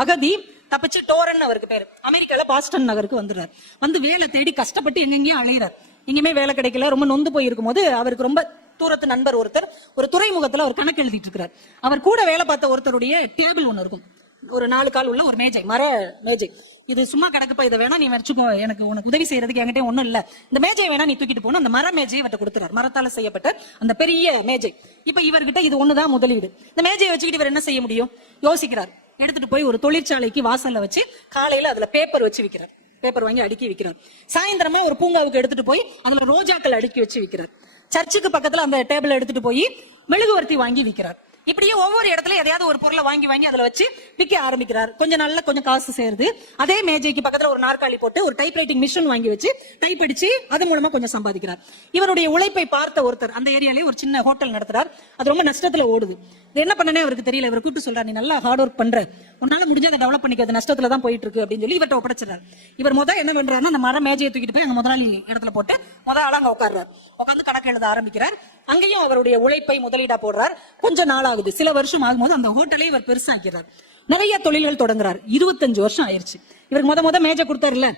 அகதி தப்பிச்சு டோரன் அவருக்கு பேரு. அமெரிக்கால பாஸ்டன் நகருக்கு வந்துடுறாரு. வந்து வேலை தேடி கஷ்டப்பட்டு எங்கெங்கேயும் அலையிறார். எங்கேயுமே வேலை கிடைக்கல. ரொம்ப நொந்து போயிருக்கும் போது அவருக்கு ரொம்ப தூரத்து நண்பர் ஒருத்தர் ஒரு துறைமுகத்துல அவர் கணக்கு எழுதிட்டு இருக்கிறார். அவர் கூட வேலை பார்த்த ஒருத்தருடைய டேபிள் ஒண்ணு இருக்கும். ஒரு 4 கால் உள்ள ஒரு மேஜை, மர மேஜை. இது சும்மா கிடக்குப்பா, இதை வேணா நீ வச்சுக்கோ, எனக்கு உனக்கு உதவி செய்யறதுக்கு என்கிட்ட ஒண்ணும் இல்ல, இந்த மேஜையை வேணா நீ தூக்கிட்டு போன. அந்த மர மேஜையை இவர்கிட்ட கொடுத்துறாரு. மரத்தால செய்யப்பட்ட அந்த பெரிய மேஜை. இப்ப இவர்கிட்ட இது ஒண்ணுதான் முதலீடு. இந்த மேஜையை வச்சுக்கிட்டு இவர் என்ன செய்ய முடியும்? யோசிக்கிறார். எடுத்துட்டு போய் ஒரு தொழிற்சாலைக்கு வாசல்ல வச்சு காலையில அதுல பேப்பர் வச்சு விற்கிறார். பேப்பர் வாங்கி அடுக்கி விற்கிறார். சாயந்தரமா ஒரு பூங்காவுக்கு எடுத்துட்டு போய் அதுல ரோஜாக்கள் அடுக்கி வச்சு விற்கிறார். சர்ச்சுக்கு பக்கத்துல அந்த டேபிள் எடுத்துட்டு போய் மெழுகுவர்த்தி வாங்கி விற்கிறார். இப்படியே ஒவ்வொரு இடத்துல எதையாவது ஒரு பொருளை வாங்கி வாங்கி அதுல வச்சு விற்க ஆரம்பிக்கிறார். கொஞ்சம் காசு சேருது. அதே மேஜைக்கு பக்கத்துல ஒரு நாற்காலி போட்டு ஒரு டைப் ரைட்டிங் மிஷின் வாங்கி வச்சு டைப் அடிச்சு அது மூலமா கொஞ்சம் சம்பாதிக்கிறார். இவருடைய உழைப்பை பார்த்த ஒருத்தர் அந்த ஏரியாலே ஒரு சின்ன ஹோட்டல் நடத்துறார். அது ரொம்ப நஷ்டத்துல ஓடுது. இது என்ன பண்ணனே அவருக்கு தெரியல. இவர் கூப்பிட்டு சொல்றாரு, நீ நல்லா ஹார்ட் ஒர்க் பண்ற, உன்னால முடிஞ்ச அதை டெவலப் பண்ணிக்கிறது, நஷ்டத்துல தான் போயிட்டு இருக்கு அப்படின்னு சொல்லி இவர்கிட்ட ஒப்படைச்சிடறாரு. இவர் என்ன பண்றாருன்னா அந்த மர மேஜையை தூக்கிட்டு போய் அங்க முதலாளி இடத்துல போட்டு ஆளா அங்க உட்கார்றாரு. உட்காந்து கணக்கு எழுத ஆரம்பிக்கிறார். அங்கேயும் அவருடைய உழைப்பை முதலீடா போடுறார். கொஞ்சம் நாள் ஆகுது. சில வருஷம் ஆகும்போது அந்த ஹோட்டலை இவர் பெருசாக்கிறார். நிறைய தொழில்கள் தொடங்குறார். 25 வருஷம் ஆயிருச்சு. இவருக்கு முத மேஜை கொடுத்தாருல்ல,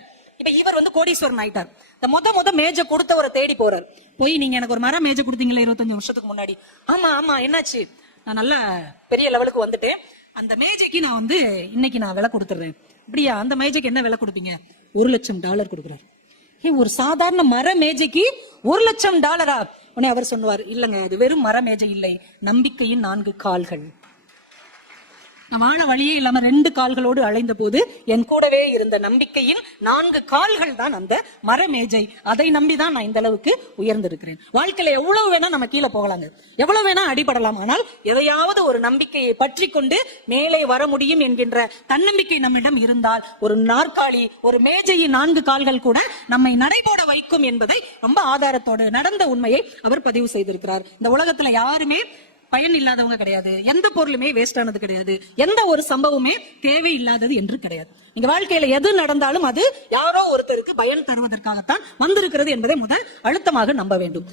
இப்ப இவர் கோடீஸ்வரன் ஆயிட்டார். இந்த மேஜை கொடுத்தவரை தேடி போறார். போய் நீங்க எனக்கு ஒரு மர மேஜை கொடுத்தீங்களா 25 வருஷத்துக்கு முன்னாடி? ஆமா ஆமா, என்னாச்சு? நான் நல்ல பெரிய லெவலுக்கு வந்துட்டேன். அந்த மேஜைக்கு நான் இன்னைக்கு நான் விலை கொடுத்துறேன். அப்படியா? அந்த மேஜைக்கு என்ன விலை கொடுப்பீங்க? $1,00,000 கொடுக்குறாரு. ஒரு சாதாரண மர மேஜைக்கு $1,00,000. உடனே அவர் சொன்னார், இல்லங்க, அது வெறும் மர மேஜை இல்லை, நம்பிக்கையின் 4 கால்கள். நான் வாழ வழியே இல்லாம 2 கால்களோடு அலைந்த போது என் கூடவே இருந்த நம்பிக்கையின் 4 கால்கள் தான் அந்த மர மேஜை. அதை நம்பிதான் நான் இந்த அளவுக்கு உயர்ந்திருக்கிறேன். வாழ்க்கையில எவ்வளவு வேணா நம்ம கீழே போகலாங்க, எவ்வளவு வேணா அடிபடலாம். ஆனால் எதையாவது ஒரு நம்பிக்கையை பற்றி கொண்டு மேலே வர முடியும் என்கின்ற தன்னம்பிக்கை நம்மிடம் இருந்தால் ஒரு நாற்காலி, ஒரு மேஜையின் 4 கால்கள் கூட நம்மை நடைபோட வைக்கும் என்பதை ரொம்ப ஆதாரத்தோடு நடந்த உண்மையை அவர் பதிவு செய்திருக்கிறார். இந்த உலகத்துல யாருமே பயன் இல்லாதவங்க கிடையாது. எந்த பொருளுமே வேஸ்ட் ஆனது கிடையாது. எந்த ஒரு சம்பவமே தேவையில்லாதது என்று கிடையாது. நீங்க வாழ்க்கையில எது நடந்தாலும் அது யாரோ ஒருத்தருக்கு பயன் தருவதற்காகத்தான் வந்திருக்கிறது என்பதை முதல் அழுத்தமாக நம்ப வேண்டும்.